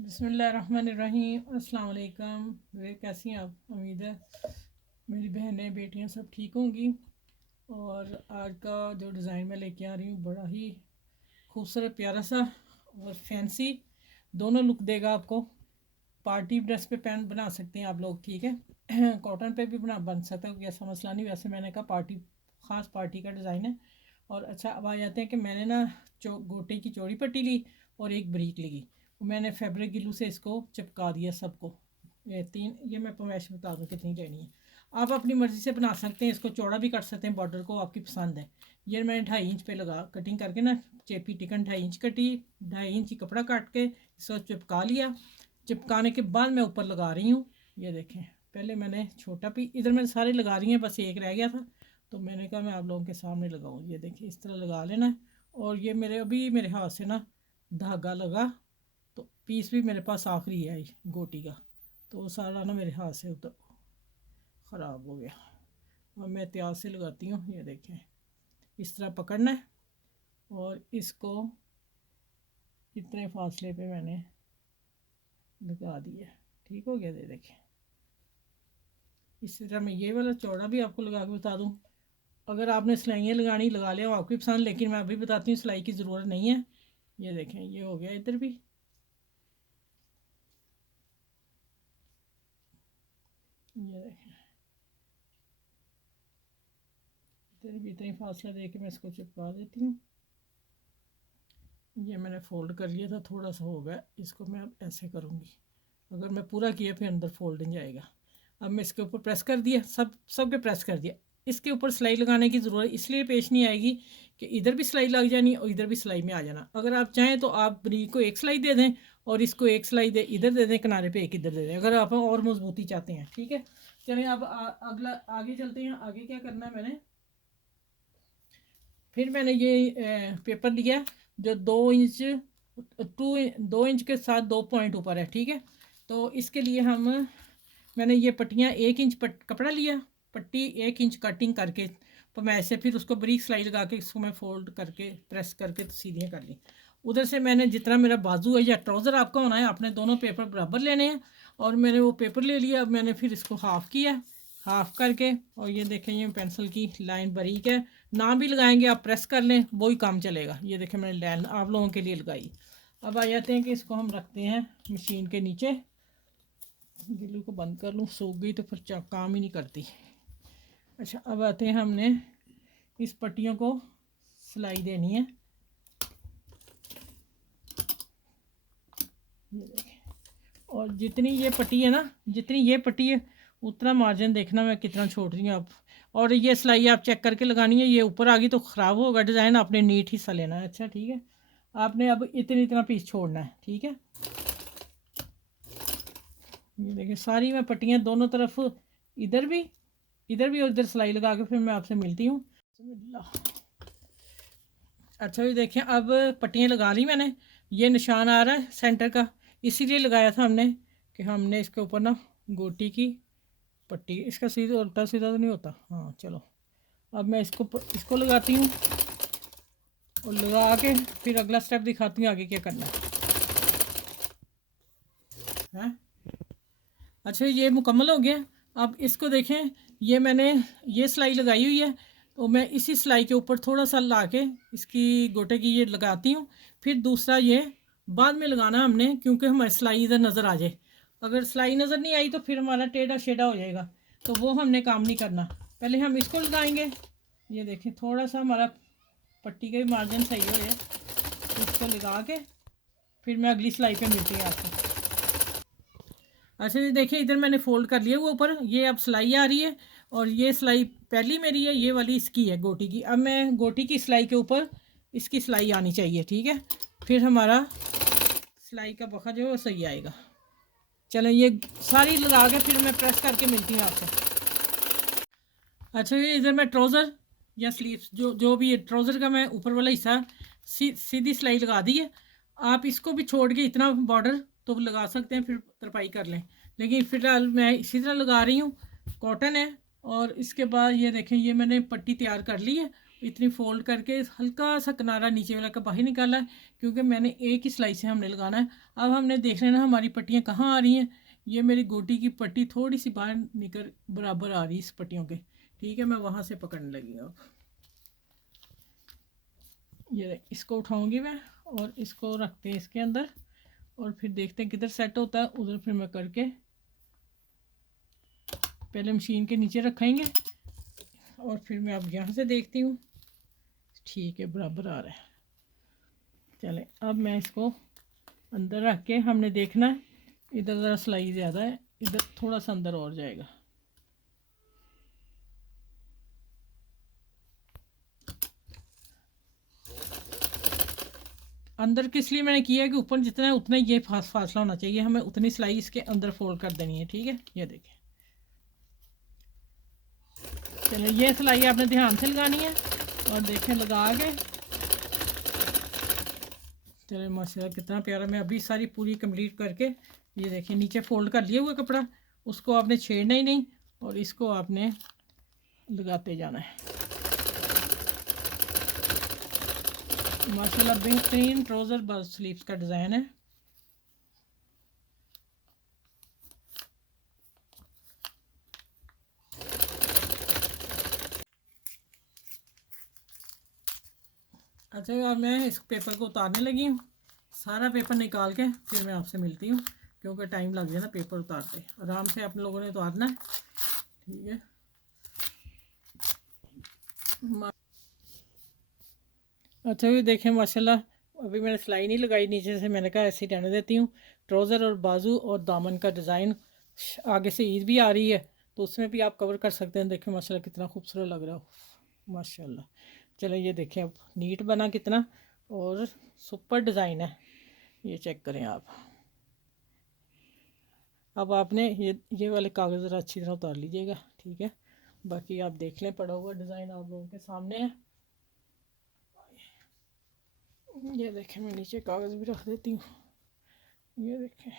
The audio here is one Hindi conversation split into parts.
बिस्मिल्लाहिर्रहमानिर्रहीम। अस्सलाम वालेकुम। वे कैसी हैं आप? उम्मीद है मेरी बहनें बेटियां सब ठीक होंगी। और आज का जो डिज़ाइन मैं लेके आ रही हूँ बड़ा ही खूबसूरत प्यारा सा और फैंसी दोनों लुक देगा आपको। पार्टी ड्रेस पे पैंट बना सकते हैं आप लोग, ठीक है। कॉटन पे भी बन सकता है, कोई ऐसा मसला नहीं। वैसे मैंने कहा ख़ास पार्टी का डिज़ाइन है। और अच्छा, अब आ जाते हैं कि मैंने ना गोटे की चौड़ी पट्टी ली और एक बरीक ली। मैंने फैब्रिक ग्लू से इसको चिपका दिया सबको। ये मैं फरमाइश बता दूँ कितनी लेनी है। आप अपनी मर्ज़ी से बना सकते हैं, इसको चौड़ा भी कर सकते हैं, बॉर्डर को आपकी पसंद है। ये मैंने 2.5 इंच पे लगा कटिंग करके ना, चेपी टिकन 2.5 इंच कटी, 2.5 इंच कपड़ा काट के इसको चिपका लिया। चिपकाने के बाद मैं ऊपर लगा रही हूँ। ये देखें, पहले मैंने छोटा पी इधर मैंने सारे लगा रही हैं, बस एक रह गया था तो मैंने कहा मैं आप लोगों के सामने लगाऊँ। ये देखिए इस तरह लगा लेना है। और ये मेरे हाथ से ना धागा लगा, तो पीस भी मेरे पास आखिरी है गोटी का, तो वो सारा ना मेरे हाथ से उतर ख़राब हो गया। और मैं एहतियात से लगाती हूँ। ये देखें इस तरह पकड़ना है और इसको इतने फासले पे मैंने लगा दिया। ठीक हो गया। दे देखें इसी तरह मैं ये वाला चौड़ा भी आपको लगा के बता दूँ। अगर आपने सिलाइयाँ लगानी लगा लिया आपकी पसंद, लेकिन मैं अभी बताती हूँ सिलाई की ज़रूरत नहीं है। ये देखें ये हो गया इधर भी। ये देखें इधर भी इतना ही फासला दे के मैं इसको चिपका देती हूँ। ये मैंने फोल्ड कर लिया था, थोड़ा सा हो गया, इसको मैं अब ऐसे करूँगी। अगर मैं पूरा किया फिर अंदर फोल्ड नहीं जाएगा। अब मैं इसके ऊपर प्रेस कर दिया, सब के प्रेस कर दिया। इसके ऊपर सिलाई लगाने की ज़रूरत इसलिए पेश नहीं आएगी कि इधर भी सिलाई लग जानी और इधर भी सिलाई में आ जाना। अगर आप चाहें तो आप बरीक को एक सिलाई दे दें और इसको एक सिलाई इधर दे दें, किनारे पे एक इधर दे दें, अगर आप और मजबूती चाहते हैं। ठीक है, चलिए अब अगला आगे चलते हैं। आगे क्या करना है, मैंने ये पेपर लिया जो 2 इंच 2 इंच के साथ 2 पॉइंट ऊपर है। ठीक है, तो इसके लिए मैंने ये पट्टियाँ 1 इंच कपड़ा लिया, पट्टी 1 इंच कटिंग करके तो मैं ऐसे फिर उसको बारीक सिलाई लगा के इसको मैं फोल्ड करके प्रेस करके तो सीधियाँ कर ली। उधर से मैंने जितना मेरा बाजू है या ट्राउज़र आपका होना है, आपने दोनों पेपर बराबर लेने हैं। और मैंने वो पेपर ले लिया। अब मैंने फिर इसको हाफ़ किया, हाफ़ करके, और ये देखें ये पेंसिल की लाइन बारीक है, ना भी लगाएंगे आप प्रेस कर लें वही काम चलेगा। ये देखें मैंने लाइन आप लोगों के लिए लगाई। अब आ जाते हैं कि इसको हम रखते हैं मशीन के नीचे। गिल्लू को बंद कर लूँ, सूख गई तो फिर काम ही नहीं करती। अच्छा, अब आते हैं हमने इस पट्टियों को सिलाई देनी है। ये देखें, और जितनी ये पट्टी है ना, जितनी ये पट्टी है उतना मार्जिन देखना मैं कितना छोड़ रही हूँ आप। और ये सिलाई आप चेक करके लगानी है। ये ऊपर आ गई तो ख़राब होगा डिज़ाइन, आपने नीट हिस्सा लेना है। अच्छा ठीक है, आपने अब इतना पीस छोड़ना है। ठीक है, ये देखिए सारी मैं पट्टियाँ दोनों तरफ इधर भी और इधर सिलाई लगा के फिर मैं आपसे मिलती हूँ। अच्छा ये देखें, अब पट्टियाँ लगा ली मैंने। ये निशान आ रहा है सेंटर का, इसीलिए लगाया था हमने कि हमने इसके ऊपर ना गोटी की पट्टी, इसका सीधा उल्टा सीधा तो नहीं होता। हाँ चलो, अब मैं इसको लगाती हूँ और लगा के फिर अगला स्टेप दिखाती हूँ आगे क्या करना है। अच्छा ये मुकम्मल हो गया। अब इसको देखें, ये मैंने ये सिलाई लगाई हुई है, तो मैं इसी सिलाई के ऊपर थोड़ा सा ला के इसकी गोटे की ये लगाती हूँ। फिर दूसरा ये बाद में लगाना हमने, क्योंकि हमारी सिलाई इधर नज़र आ जाए। अगर सिलाई नज़र नहीं आई तो फिर हमारा टेढ़ा शेढ़ा हो जाएगा, तो वो हमने काम नहीं करना। पहले हम इसको लगाएंगे। ये देखें थोड़ा सा हमारा पट्टी का भी मार्जिन सही हो जाए, इसको लगा के फिर मैं अगली सिलाई पे मिलती है आपको। अच्छा ये देखिए, इधर मैंने फोल्ड कर लिया वो ऊपर, ये अब सिलाई आ रही है। और ये सिलाई पहली मेरी है, ये वाली इसकी है गोटी की। अब मैं गोटी की सिलाई के ऊपर इसकी सिलाई आनी चाहिए। ठीक है, फिर हमारा सिलाई का बखा जो है वो सही आएगा। चलें ये सारी लगा के फिर मैं प्रेस करके मिलती हूँ आपसे। अच्छा ये इधर मैं ट्राउज़र या स्लीव्स जो भी है, ट्राउज़र का मैं ऊपर वाला हिस्सा सीधी सिलाई लगा दी है। आप इसको भी छोड़ के इतना बॉर्डर तो लगा सकते हैं, फिर तरपाई कर लें, लेकिन फ़िलहाल मैं इसी तरह लगा रही हूँ। कॉटन है। और इसके बाद ये देखें, ये मैंने पट्टी तैयार कर ली है इतनी फोल्ड करके हल्का सा किनारा नीचे वाला का बाहर निकाला है, क्योंकि मैंने एक ही सिलाई से हमने लगाना है। अब हमने देख लेना हमारी पट्टियाँ कहाँ आ रही हैं। ये मेरी गोटी की पट्टी थोड़ी सी बाहर निकल बराबर आ रही है इस पट्टियों के, ठीक है। मैं वहाँ से पकड़ने लगी हूँ। अब ये इसको उठाऊंगी मैं और इसको रखते हैं इसके अंदर, और फिर देखते हैं किधर सेट होता है, उधर फिर मैं करके पहले मशीन के नीचे रखेंगे और फिर मैं अब यहाँ से देखती हूँ। ठीक है, बराबर आ रहा है। चले अब मैं इसको अंदर रख के, हमने देखना है इधर ज़रा सिलाई ज़्यादा है, इधर थोड़ा सा अंदर और जाएगा। अंदर किस लिए मैंने किया है कि ऊपर जितना है उतना ये फासला होना चाहिए, हमें उतनी सिलाई इसके अंदर फोल्ड कर देनी है, ठीक है। ये देखें, चलो ये सिलाई आपने ध्यान से लगानी है और देखें लगा के। चलो माशाल्लाह कितना प्यारा। मैं अभी सारी पूरी कंप्लीट करके, ये देखिए नीचे फोल्ड कर लिया हुआ कपड़ा, उसको आपने छेड़ना ही नहीं और इसको आपने लगाते जाना है। माशाल्लाह बेहतरीन ट्राउज़र बस स्लीव्स का डिज़ाइन है। अच्छा, और मैं इस पेपर को उतारने लगी हूँ। सारा पेपर निकाल के फिर मैं आपसे मिलती हूँ, क्योंकि टाइम लग जाए ना पेपर उतारते। आराम से आप लोगों ने उतारना है, ठीक है। अच्छा ये देखें माशाल्लाह, अभी मैंने सिलाई नहीं लगाई नीचे से, मैंने कहा ऐसे ही रहने देती हूँ। ट्राउज़र और बाजू और दामन का डिज़ाइन, आगे से ईद भी आ रही है तो उसमें भी आप कवर कर सकते हैं। देखें माशाल्लाह कितना खूबसूरत लग रहा हो, माशाल्लाह। चलो ये देखें अब नीट बना कितना, और सुपर डिज़ाइन है, ये चेक करें आप। अब आपने ये वाले कागज़ ज़रा अच्छी तरह उतार लीजिएगा, ठीक है। बाकी आप देख लें, पड़ा हुआ डिज़ाइन आप लोगों के सामने है। ये देखें, मैं नीचे कागज़ भी रख देती हूँ, ये देखें।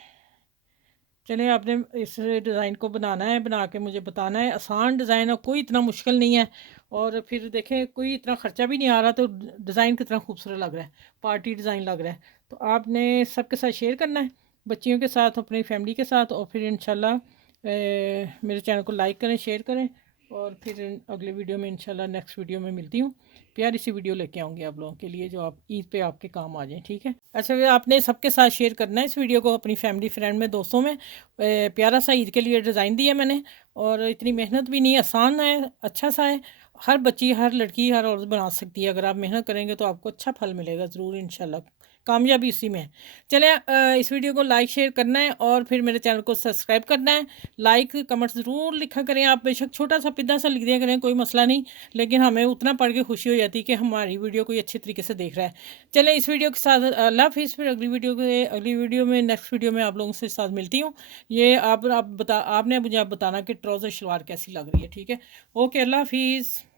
चलिए आपने इस डिज़ाइन को बनाना है, बना के मुझे बताना है। आसान डिज़ाइन है, कोई इतना मुश्किल नहीं है। और फिर देखें कोई इतना ख़र्चा भी नहीं आ रहा, तो डिज़ाइन कितना खूबसूरत लग रहा है, पार्टी डिज़ाइन लग रहा है। तो आपने सबके साथ शेयर करना है, बच्चियों के साथ, अपनी फैमिली के साथ, और फिर इंशाल्लाह मेरे चैनल को लाइक करें, शेयर करें। और फिर अगले वीडियो में इंशाल्लाह नेक्स्ट वीडियो में मिलती हूँ। प्यारी सी वीडियो लेके आऊँगी आप लोगों के लिए, जो आप ईद पे आपके काम आ जाए, ठीक है। अच्छा, ये आपने सबके साथ शेयर करना है इस वीडियो को, अपनी फैमिली फ्रेंड में, दोस्तों में। प्यारा सा ईद के लिए डिज़ाइन दिया मैंने, और इतनी मेहनत भी नहीं, आसान है, अच्छा सा है। हर बच्ची, हर लड़की, हर औरत बना सकती है। अगर आप मेहनत करेंगे तो आपको अच्छा फल मिलेगा ज़रूर, इंशाल्लाह कामयाबी इसी में है। चले इस वीडियो को लाइक शेयर करना है, और फिर मेरे चैनल को सब्सक्राइब करना है। लाइक कमेंट ज़रूर लिखा करें आप, बेशक छोटा सा पिद्दा सा लिख दिया करें, कोई मसला नहीं, लेकिन हमें उतना पढ़ के खुशी हो जाती है कि हमारी वीडियो कोई अच्छे तरीके से देख रहा है। चलें इस वीडियो के साथ अल्लाह हाफिज़। फिर अगली वीडियो में, नेक्स्ट वीडियो में आप लोगों से साथ मिलती हूँ। ये आपने मुझे आप बताना कि ट्राउज़र शलवार कैसी लग रही है, ठीक है। ओके, अल्लाह हाफिज़।